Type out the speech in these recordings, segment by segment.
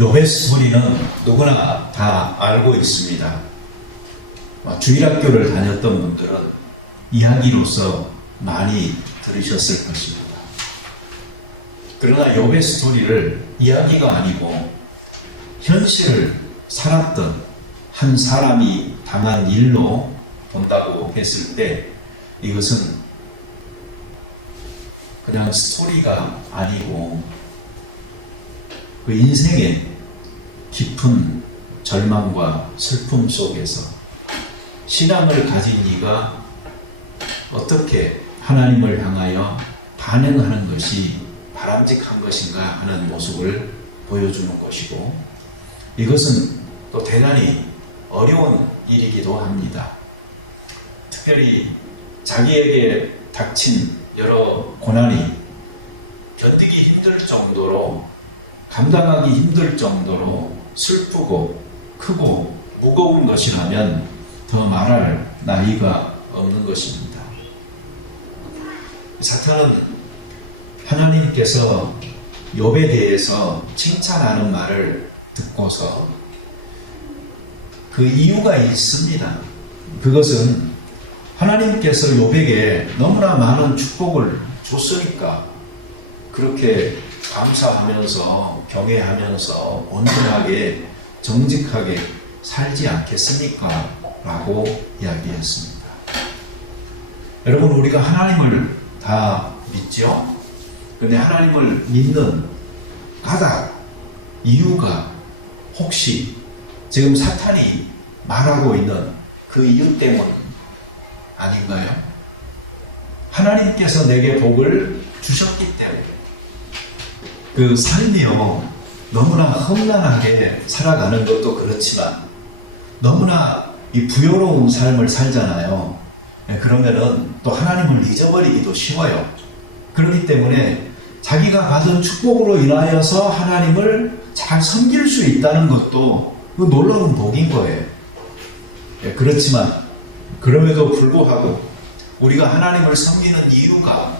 욥의 스토리는 누구나 다 알고 있습니다. 주일학교를 다녔던 분들은 이야기로서 많이 들으셨을 것입니다. 그러나 욥의 스토리를 이야기가 아니고 현실을 살았던 한 사람이 당한 일로 본다고 했을 때 이것은 그냥 스토리가 아니고 그 인생의 깊은 절망과 슬픔 속에서 신앙을 가진 이가 어떻게 하나님을 향하여 반응하는 것이 바람직한 것인가 하는 모습을 보여주는 것이고, 이것은 또 대단히 어려운 일이기도 합니다. 특별히 자기에게 닥친 여러 고난이 견디기 힘들 정도로, 감당하기 힘들 정도로 슬프고 크고 무거운 것이라면 더 말할 나위가 없는 것입니다. 사탄은 하나님께서 욥에 대해서 칭찬하는 말을 듣고서 그 이유가 있습니다. 그것은 하나님께서 욥에게 너무나 많은 축복을 줬으니까 그렇게 감사하면서 경외하면서 온전하게 정직하게 살지 않겠습니까? 라고 이야기했습니다. 여러분, 우리가 하나님을 다 믿죠? 근데 하나님을 믿는 가장 이유가 혹시 지금 사탄이 말하고 있는 그 이유 때문 아닌가요? 하나님께서 내게 복을 주셨기 때문에 그 삶이요, 너무나 험난하게 살아가는 것도 그렇지만 너무나 이 부요로운 삶을 살잖아요. 그러면은 또 하나님을 잊어버리기도 쉬워요. 그렇기 때문에 자기가 받은 축복으로 인하여서 하나님을 잘 섬길 수 있다는 것도 놀라운 복인 거예요. 그렇지만 그럼에도 불구하고 우리가 하나님을 섬기는 이유가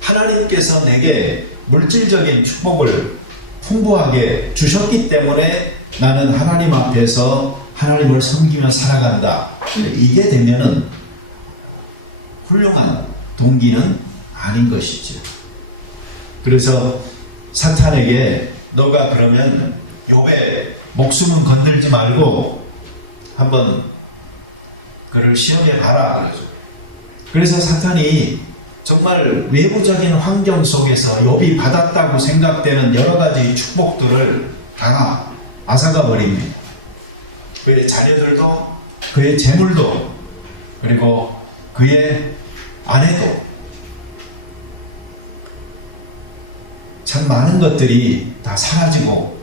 하나님께서 내게 물질적인 축복을 풍부하게 주셨기 때문에 나는 하나님 앞에서 하나님을 섬기며 살아간다. 이게 되면은 훌륭한 동기는 아닌 것이죠. 그래서 사탄에게 너가 그러면 욥의 목숨은 건들지 말고 한번 그를 시험해 봐라 그러죠. 그래서 사탄이 정말 외부적인 환경 속에서 욥이 받았다고 생각되는 여러 가지 축복들을 다 앗아가 버립니다. 그의 자녀들도, 그의 재물도, 그리고 그의 아내도, 참 많은 것들이 다 사라지고,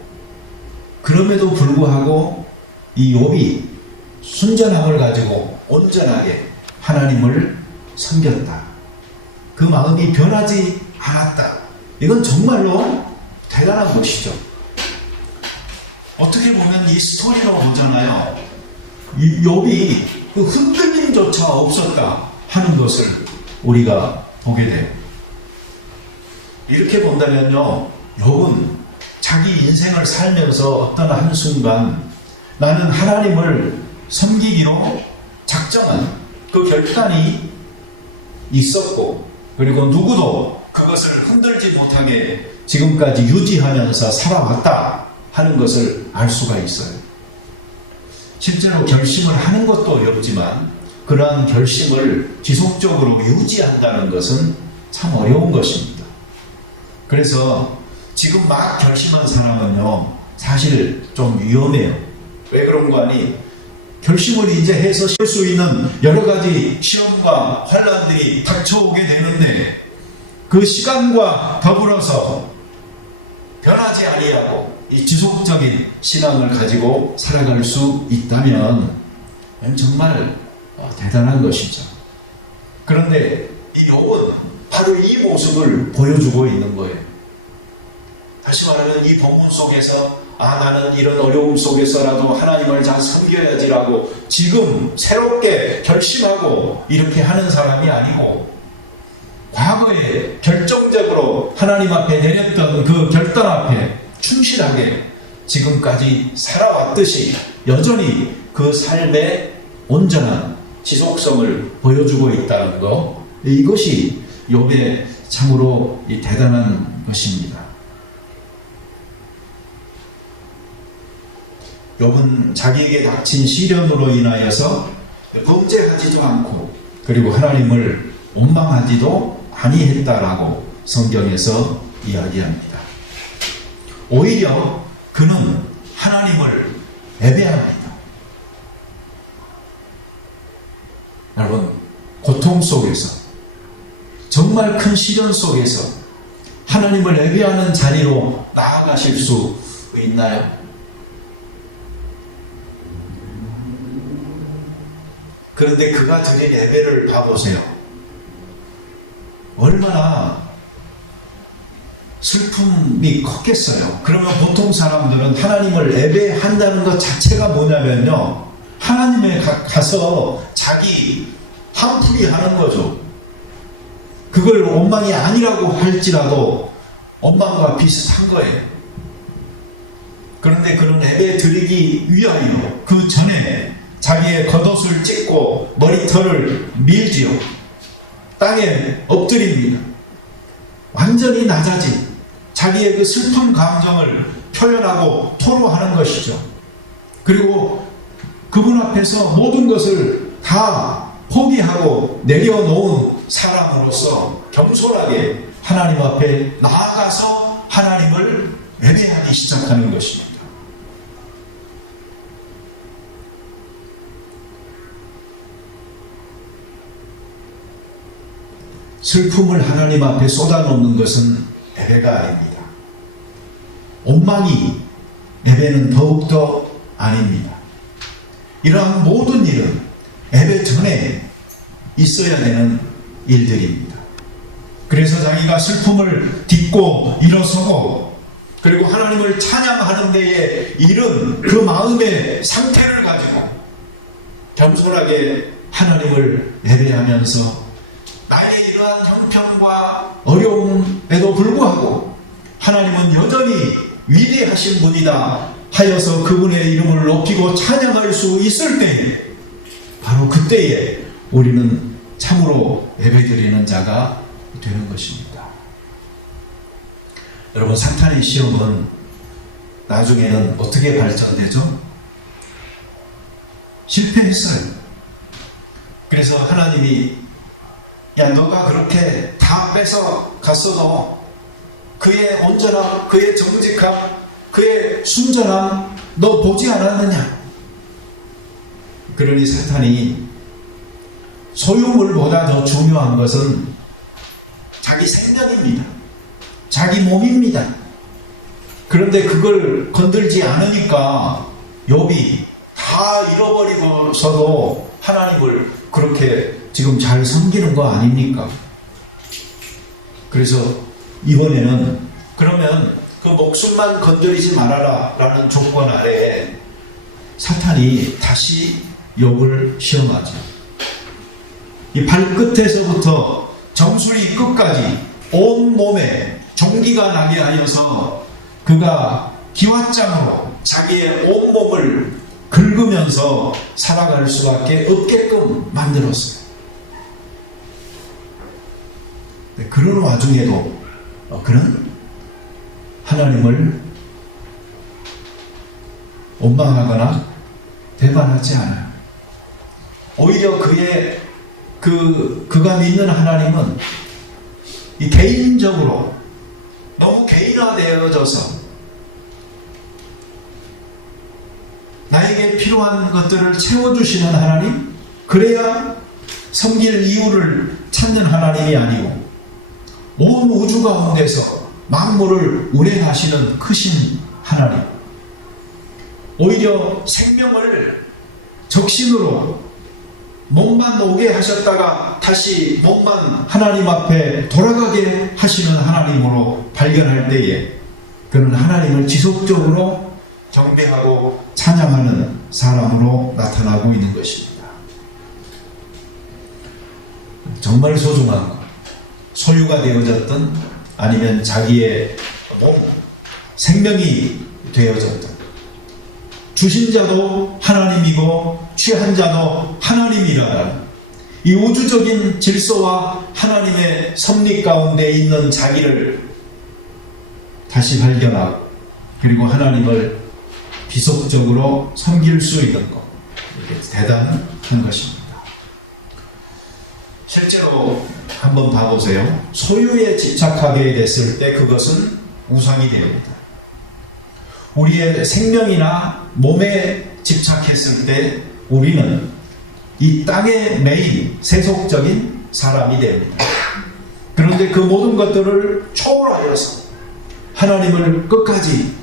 그럼에도 불구하고 이 욥이 순전함을 가지고 온전하게 하나님을 섬겼다. 그 마음이 변하지 않았다. 이건 정말로 대단한 것이죠. 어떻게 보면 이 스토리로 보잖아요. 이 욥이 그 흔들림조차 없었다 하는 것을 우리가 보게 돼요. 이렇게 본다면요, 욥은 자기 인생을 살면서 어떤 한순간 나는 하나님을 섬기기로 작정한 그 결단이 있었고, 그리고 누구도 그것을 흔들지 못하게 지금까지 유지하면서 살아왔다 하는 것을 알 수가 있어요. 실제로 결심을 하는 것도 어렵지만 그러한 결심을 지속적으로 유지한다는 것은 참 어려운 것입니다. 그래서 지금 막 결심한 사람은요, 사실 좀 위험해요. 왜 그런 거 아니? 결심을 이제 해서 쉴 수 있는 여러 가지 시험과 환란들이 닥쳐오게 되는데 그 시간과 더불어서 변하지 아니하고 이 지속적인 신앙을 가지고 살아갈 수 있다면 정말 대단한 것이죠. 그런데 이 욥은 바로 이 모습을 보여주고 있는 거예요. 다시 말하면 이 본문 속에서 나는 이런 어려움 속에서라도 하나님을 잘 섬겨야지라고 지금 새롭게 결심하고 이렇게 하는 사람이 아니고, 과거에 결정적으로 하나님 앞에 내렸던 그 결단 앞에 충실하게 지금까지 살아왔듯이 여전히 그 삶의 온전한 지속성을 보여주고 있다는 것, 이것이 욥의 참으로 대단한 것입니다. 욥은 자기에게 닥친 시련으로 인하여서 범죄하지도 않고 그리고 하나님을 원망하지도 아니했다라고 성경에서 이야기합니다. 오히려 그는 하나님을 예배합니다. 여러분, 고통 속에서 정말 큰 시련 속에서 하나님을 예배하는 자리로 나아가실 수 있나요? 그런데 그가 드린 예배를 봐보세요. 얼마나 슬픔이 컸겠어요. 그러면 보통 사람들은 하나님을 예배한다는 것 자체가 뭐냐면요, 하나님에 가서 자기 한풀이 하는 거죠. 그걸 원망이 아니라고 할지라도 원망과 비슷한 거예요. 그런데 그런 예배 드리기 위하여 그 전에 자기의 겉옷을 찢고 머리털을 밀지요. 땅에 엎드립니다. 완전히 낮아진 자기의 그 슬픈 감정을 표현하고 토로하는 것이죠. 그리고 그분 앞에서 모든 것을 다 포기하고 내려놓은 사람으로서 겸손하게 하나님 앞에 나아가서 하나님을 예배하기 시작하는 것입니다. 슬픔을 하나님 앞에 쏟아놓는 것은 예배가 아닙니다. 원망이 예배는 더욱더 아닙니다. 이러한 모든 일은 예배 전에 있어야 되는 일들입니다. 그래서 자기가 슬픔을 딛고 일어서고 그리고 하나님을 찬양하는 데에 이른 그 마음의 상태를 가지고 겸손하게 하나님을 예배하면서 나의 이러한 형편과 어려움에도 불구하고 하나님은 여전히 위대하신 분이다 하여서 그분의 이름을 높이고 찬양할 수 있을 때에 바로 그때에 우리는 참으로 예배드리는 자가 되는 것입니다. 여러분, 사탄의 시험은 나중에는 어떻게 발전되죠? 실패했어요. 그래서 하나님이 야, 너가 그렇게 다 뺏어 갔어도 그의 온전함, 그의 정직함, 그의 순전함 너 보지 않았느냐? 그러니 사탄이 소유물보다 더 중요한 것은 자기 생명입니다. 자기 몸입니다. 그런데 그걸 건들지 않으니까 욥이 다 잃어버리고서도 하나님을 그렇게 지금 잘 섬기는 거 아닙니까? 그래서 이번에는 그러면 그 목숨만 건드리지 말아라 라는 조건 아래에 사탄이 다시 욥을 시험하죠. 이 발끝에서부터 정수리 끝까지 온 몸에 종기가 나게 하여서 그가 기왓장으로 자기의 온몸을 긁으면서 살아갈 수밖에 없게끔 만들었어요. 그런 와중에도 그는 하나님을 원망하거나 배반하지 않아요. 오히려 그가 믿는 하나님은 이 개인적으로 너무 개인화되어져서 나에게 필요한 것들을 채워주시는 하나님, 그래야 섬길 이유를 찾는 하나님이 아니고 온 우주 가운데서 만물을 운행하시는 크신 하나님, 오히려 생명을 적신으로 몸만 오게 하셨다가 다시 몸만 하나님 앞에 돌아가게 하시는 하나님으로 발견할 때에 그는 하나님을 지속적으로 경배하고 찬양하는 사람으로 나타나고 있는 것입니다. 정말 소중한 것, 소유가 되어졌든 아니면 자기의 몸, 생명이 되어졌든 주신 자도 하나님이고 취한 자도 하나님이라는 이 우주적인 질서와 하나님의 섭리 가운데 있는 자기를 다시 발견하고 그리고 하나님을 비속적으로 섬길 수 있는 것, 이게 대단한 것입니다. 실제로 한번 봐보세요. 소유에 집착하게 됐을 때 그것은 우상이 됩니다. 우리의 생명이나 몸에 집착했을 때 우리는 이 땅의 메인 세속적인 사람이 됩니다. 그런데 그 모든 것들을 초월하여서 하나님을 끝까지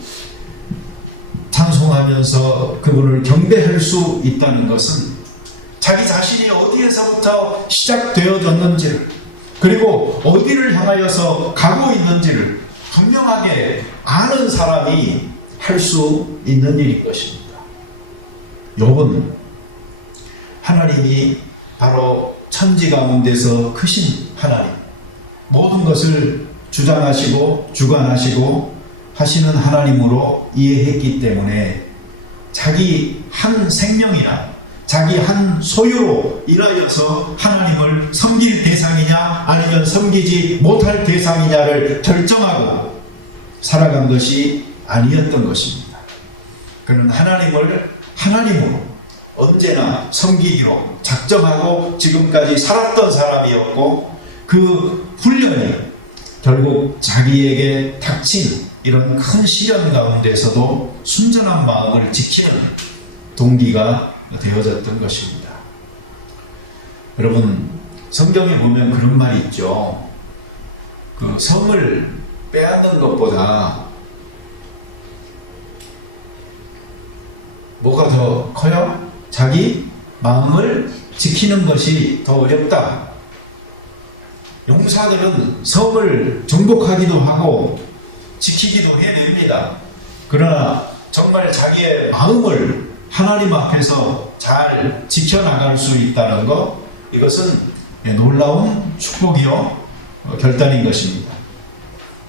찬송하면서 그분을 경배할 수 있다는 것은 자기 자신이 어디에서부터 시작되어졌는지를 그리고 어디를 향하여서 가고 있는지를 분명하게 아는 사람이 할 수 있는 일인 것입니다. 욥은 하나님이 바로 천지 가운데서 크신 하나님, 모든 것을 주장하시고 주관하시고 하시는 하나님으로 이해했기 때문에 자기 한 생명이나 자기 한 소유로 인하여서 하나님을 섬길 대상이냐 아니면 섬기지 못할 대상이냐를 결정하고 살아간 것이 아니었던 것입니다. 그는 하나님을 하나님으로 언제나 섬기기로 작정하고 지금까지 살았던 사람이었고 그 훈련이 결국 자기에게 닥친 이런 큰 시련 가운데서도 순전한 마음을 지키는 동기가 되어졌던 것입니다. 여러분, 성경에 보면 그런 말이 있죠. 그 성을 빼앗는 것보다 뭐가 더 커요? 자기 마음을 지키는 것이 더 어렵다. 용사들은 성을 정복하기도 하고 지키기도 해냅니다. 그러나 정말 자기의 마음을 하나님 앞에서 잘 지켜나갈 수 있다는 것, 이것은 놀라운 축복이요 결단인 것입니다.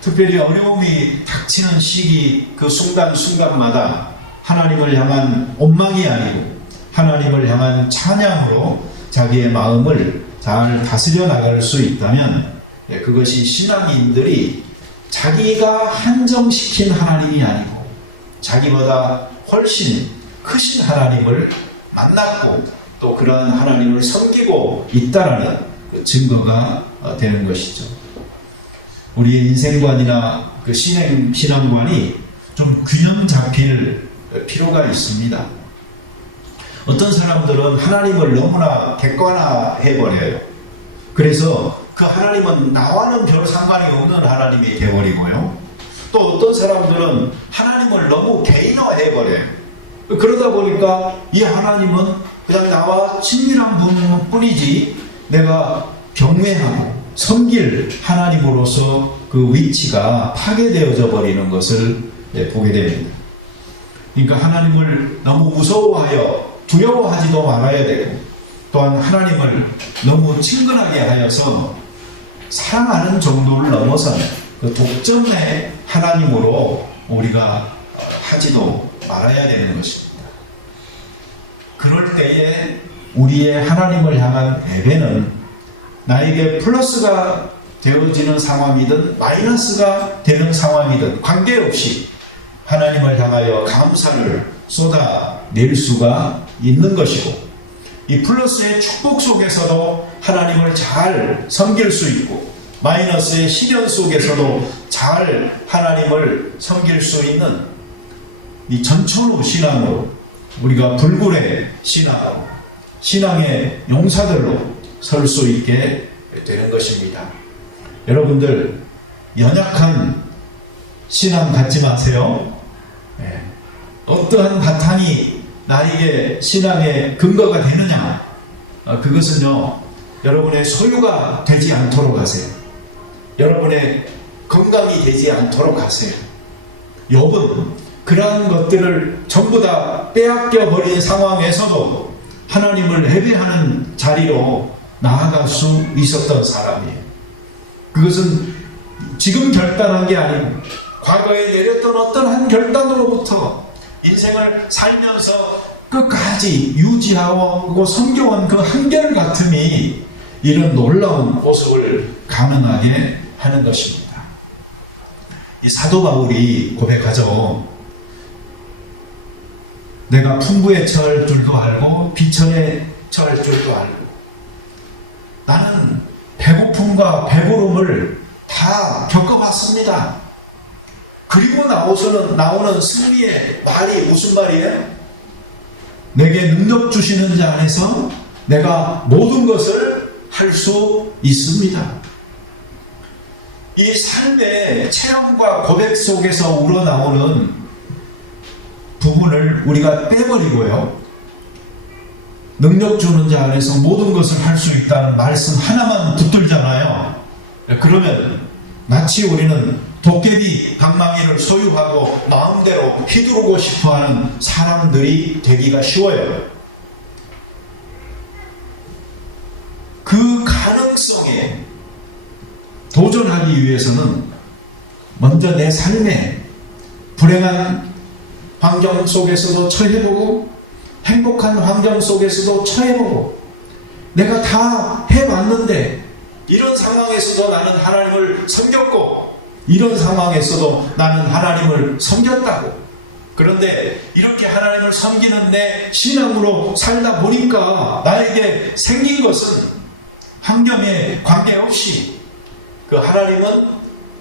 특별히 어려움이 닥치는 시기 그 순간순간마다 하나님을 향한 원망이 아니고 하나님을 향한 찬양으로 자기의 마음을 잘 다스려 나갈 수 있다면 그것이 신앙인들이 자기가 한정시킨 하나님이 아니고 자기보다 훨씬 크신 하나님을 만났고 또 그러한 하나님을 섬기고 있다라는 그 증거가 되는 것이죠. 우리의 인생관이나 그 신앙관이 좀 균형 잡힐 필요가 있습니다. 어떤 사람들은 하나님을 너무나 객관화해버려요. 그래서 그 하나님은 나와는 별 상관이 없는 하나님이 되어버리고요. 또 어떤 사람들은 하나님을 너무 개인화해버려요. 그러다 보니까 이 하나님은 그냥 나와 친밀한 분뿐이지 내가 경외하고 섬길 하나님으로서 그 위치가 파괴되어져 버리는 것을 보게 됩니다. 그러니까 하나님을 너무 무서워하여 두려워하지도 말아야 되고 또한 하나님을 너무 친근하게 하여서 사랑하는 정도를 넘어서는 그 독점의 하나님으로 우리가 하지도 말아야 되는 것입니다. 그럴 때에 우리의 하나님을 향한 예배는 나에게 플러스가 되어지는 상황이든 마이너스가 되는 상황이든 관계없이 하나님을 향하여 감사를 쏟아낼 수가 있는 것이고 이 플러스의 축복 속에서도 하나님을 잘 섬길 수 있고 마이너스의 시련 속에서도 잘 하나님을 섬길 수 있는 이 전천후 신앙으로 우리가 불굴의 신앙으로 신앙의 용사들로 설 수 있게 되는 것입니다. 여러분들 연약한 신앙 갖지 마세요. 어떠한 바탕이 나에게 신앙의 근거가 되느냐, 그것은요 여러분의 소유가 되지 않도록 하세요. 여러분의 건강이 되지 않도록 하세요. 욥은 그러한 것들을 전부 다 빼앗겨 버린 상황에서도 하나님을 예배하는 자리로 나아갈 수 있었던 사람이에요. 그것은 지금 결단한 게 아니고 과거에 내렸던 어떤 한 결단으로부터 인생을 살면서 끝까지 유지하고 섬겨온 그 한결같음이 이런 놀라운 모습을 가능하게 하는 것입니다. 이 사도 바울이 고백하죠. 내가 풍부에 처할 줄도 알고 비천에 처할 줄도 알고 나는 배고픔과 배부름을 다 겪어봤습니다. 그리고 나오는 승리의 말이 무슨 말이에요? 내게 능력 주시는 자 안에서 내가 모든 것을 할 수 있습니다. 이 삶의 체험과 고백 속에서 우러나오는 부분을 우리가 빼버리고요. 능력 주는 자 안에서 모든 것을 할 수 있다는 말씀 하나만 붙들잖아요. 그러면 마치 우리는 도깨비 방망이를 소유하고 마음대로 휘두르고 싶어하는 사람들이 되기가 쉬워요. 그 가능성에 도전하기 위해서는 먼저 내 삶에 불행한 환경 속에서도 처해보고 행복한 환경 속에서도 처해보고 내가 다 해봤는데 이런 상황에서도 나는 하나님을 섬겼고 이런 상황에서도 나는 하나님을 섬겼다고. 그런데 이렇게 하나님을 섬기는 내 신앙으로 살다 보니까 나에게 생긴 것은 환경에 관계없이 그 하나님은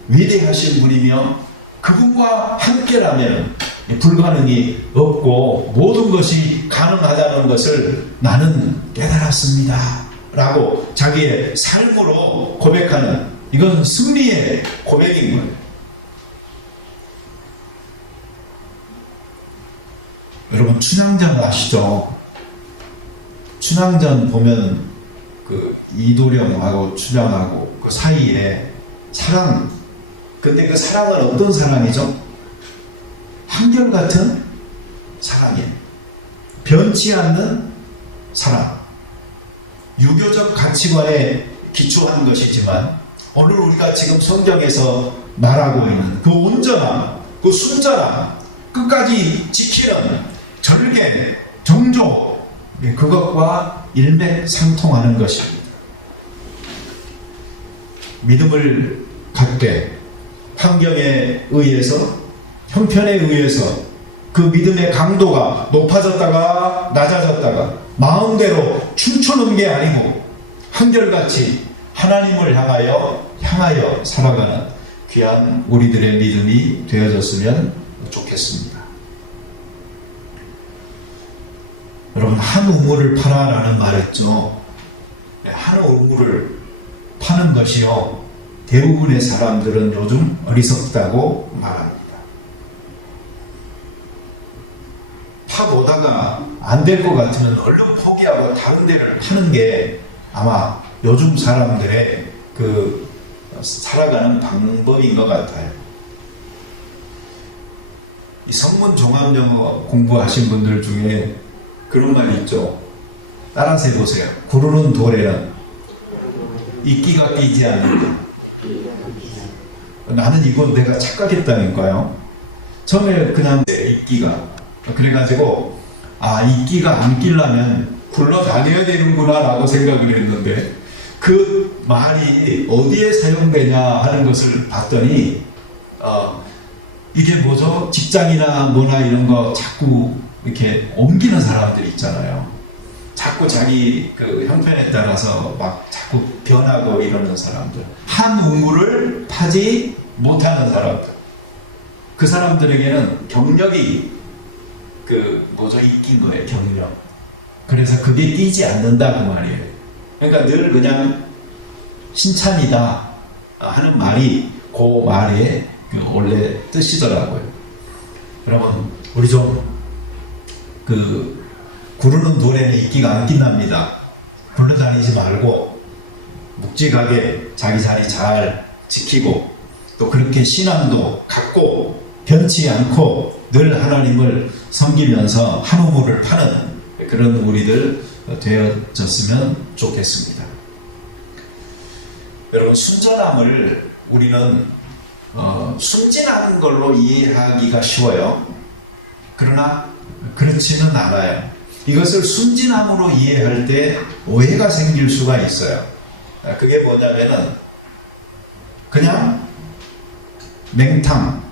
위대하신 분이며 그분과 함께라면 불가능이 없고 모든 것이 가능하다는 것을 나는 깨달았습니다 라고 자기의 삶으로 고백하는, 이건 승리의 고백인 거예요. 여러분 춘향전 아시죠? 춘향전 보면 그 이도령하고 춘향하고 그 사이에 사랑, 근데 그 사랑은 어떤 사랑이죠? 한결같은 사랑이에요. 변치 않는 사랑. 유교적 가치관에 기초한 것이지만 오늘 우리가 지금 성경에서 말하고 있는 그 온전함, 그 순전함, 끝까지 지키는 절개, 정조, 그것과 일맥상통하는 것입니다. 믿음을 갖되 환경에 의해서, 형편에 의해서 그 믿음의 강도가 높아졌다가 낮아졌다가 마음대로 춤추는 게 아니고 한결같이 하나님을 향하여 살아가는 귀한 우리들의 믿음이 되어졌으면 좋겠습니다. 여러분 한 우물을 파라라는 말 했죠. 한 우물을 파는 것이요, 대부분의 사람들은 요즘 어리석다고 말합니다. 파보다가 안 될 것 같으면 얼른 포기하고 다른 데를 파는 게 아마 요즘 사람들의 그 살아가는 방법인 것 같아요. 이 성문 종합영어 공부하신 분들 중에 그런 말이 있죠. 따라서 해보세요. 구르는 돌에는 이끼가 끼지 않는다. 나는 이건 내가 착각했다니까요. 처음에 그냥 이끼가, 그래가지고 이끼가 안 끼려면 굴러다녀야 되는구나 라고 생각을 했는데 그 말이 어디에 사용되냐 하는 것을 봤더니 이게 뭐죠? 직장이나 뭐나 이런 거 자꾸 이렇게 옮기는 사람들이 있잖아요. 자꾸 자기 그 형편에 따라서 막 자꾸 변하고 이러는 사람들, 한 우물을 파지 못하는 사람들, 그 사람들에게는 경력이 이낀 거예요. 경력. 그래서 그게 끼지 않는다 그 말이에요. 그러니까 늘 그냥 신참이다 하는 말이 그 말의 그 원래 뜻이더라고요. 여러분 우리 좀 구르는 돌에는 이끼가 안 낀답니다. 굴러다니지 말고 묵직하게 자기 자리 잘 지키고 또 그렇게 신앙도 갖고 변치 않고 늘 하나님을 섬기면서 한 우물을 파는 그런 우리들 되어졌으면 좋겠습니다. 여러분 순전함을 우리는 순진한 걸로 이해하기가 쉬워요. 그러나 그렇지는 않아요. 이것을 순진함으로 이해할 때 오해가 생길 수가 있어요. 그게 뭐냐면은 그냥 맹탕,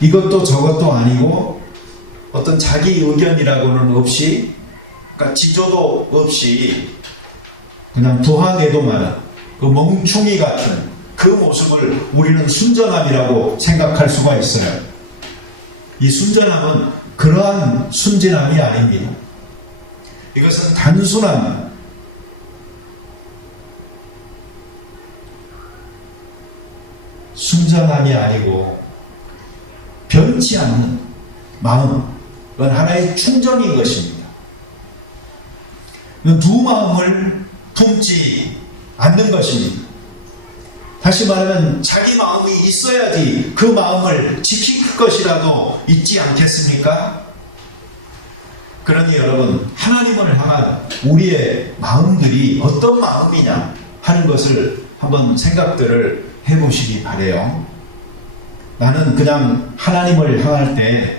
이것도 저것도 아니고 어떤 자기 의견이라고는 없이, 그러니까 지조도 없이 그냥 부하내도 많은 그 멍충이 같은 그 모습을 우리는 순전함이라고 생각할 수가 있어요. 이 순전함은 그러한 순진함이 아닙니다. 이것은 단순한 순전함이 아니고 변치 않는 마음, 그건 하나의 충전인 것입니다. 두 마음을 품지 않는 것입니다. 다시 말하면 자기 마음이 있어야지 그 마음을 지킬 것이라도 있지 않겠습니까? 그러니 여러분, 하나님을 향한 우리의 마음들이 어떤 마음이냐 하는 것을 한번 생각들을 해보시기 바래요. 나는 그냥 하나님을 향할 때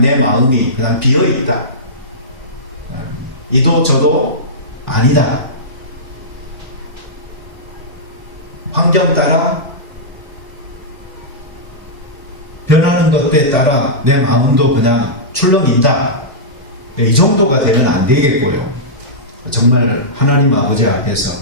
내 마음이 그냥 비어있다. 이도 저도 아니다. 환경 따라 변하는 것에 따라 내 마음도 그냥 출렁인다. 이 정도가 되면 안 되겠고요. 정말 하나님 아버지 앞에서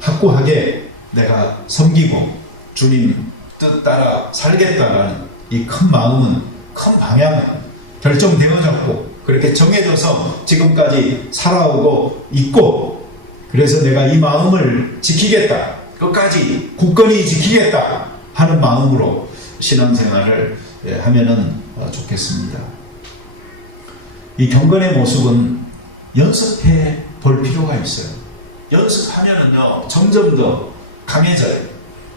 확고하게 내가 섬기고 주님 뜻 따라 살겠다라는 이 큰 마음은, 큰 방향은 결정되어졌고 그렇게 정해져서 지금까지 살아오고 있고, 그래서 내가 이 마음을 지키겠다, 끝까지 굳건히 지키겠다 하는 마음으로 신앙생활을 하면은 좋겠습니다. 이 경건의 모습은 연습해 볼 필요가 있어요. 연습하면은요 점점 더 강해져요.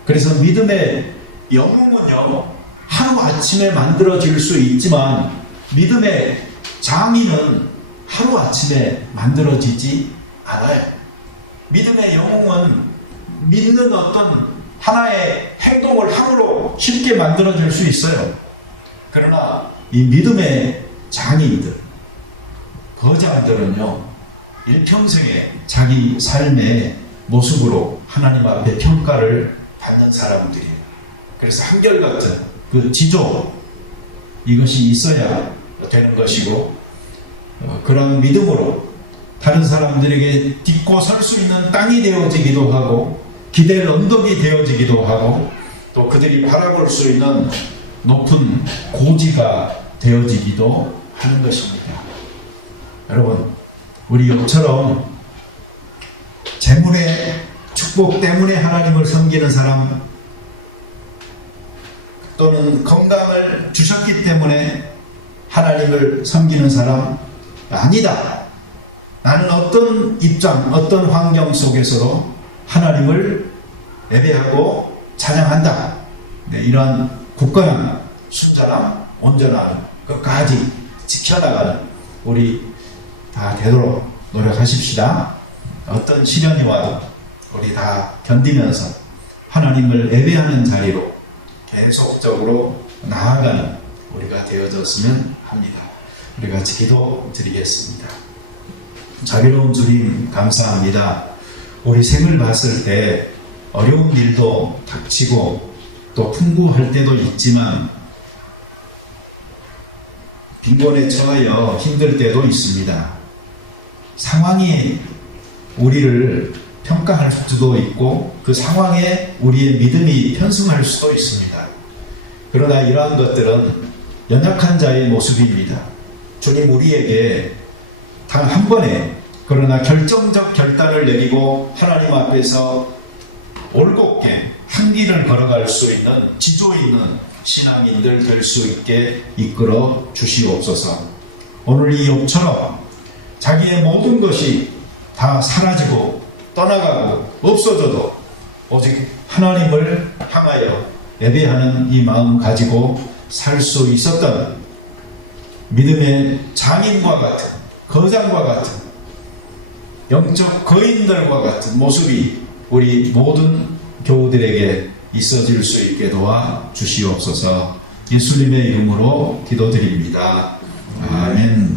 그래서 믿음의 영웅은요 하루아침에 만들어질 수 있지만 믿음의 장인은 하루아침에 만들어지지 않아요. 믿음의 영웅은 믿는 어떤 하나의 행동을 함으로 쉽게 만들어질 수 있어요. 그러나 이 믿음의 장인들, 거장들은요 일평생에 자기 삶의 모습으로 하나님 앞에 평가를 받는 사람들이에요. 그래서 한결같은 그 지조, 이것이 있어야 되는 것이고, 그런 믿음으로 다른 사람들에게 딛고 설 수 있는 땅이 되어지기도 하고 기댈 언덕이 되어지기도 하고 또 그들이 바라볼 수 있는 높은 고지가 되어지기도 하는 것입니다. 여러분, 우리 욥처럼 재물의 축복 때문에 하나님을 섬기는 사람, 또는 건강을 주셨기 때문에 하나님을 섬기는 사람, 아니다. 나는 어떤 입장, 어떤 환경 속에서도 하나님을 예배하고 찬양한다. 네, 이러한 굳건한 순전함, 온전함 끝까지 지켜나가는 우리 다 되도록 노력하십시다. 어떤 시련이 와도 우리 다 견디면서 하나님을 예배하는 자리로 계속적으로 나아가는 우리가 되어졌으면 합니다. 우리 같이 기도 드리겠습니다. 자비로운 주님 감사합니다. 우리 생을 봤을 때 어려운 일도 닥치고 또 풍부할 때도 있지만 빈곤에 처하여 힘들 때도 있습니다. 상황이 우리를 평가할 수도 있고 그 상황에 우리의 믿음이 편승할 수도 있습니다. 그러나 이러한 것들은 연약한 자의 모습입니다. 주님, 우리에게 단 한 번에 그러나 결정적 결단을 내리고 하나님 앞에서 올곧게 한 길을 걸어갈 수 있는 지조 있는 신앙인들 될 수 있게 이끌어 주시옵소서. 오늘 이 욥처럼 자기의 모든 것이 다 사라지고 떠나가고 없어져도 오직 하나님을 향하여 예배하는 이 마음 가지고 살 수 있었던 믿음의 장인과 같은, 거장과 같은, 영적 거인들과 같은 모습이 우리 모든 교우들에게 있어질 수 있게 도와 주시옵소서. 예수님의 이름으로 기도드립니다. 아멘.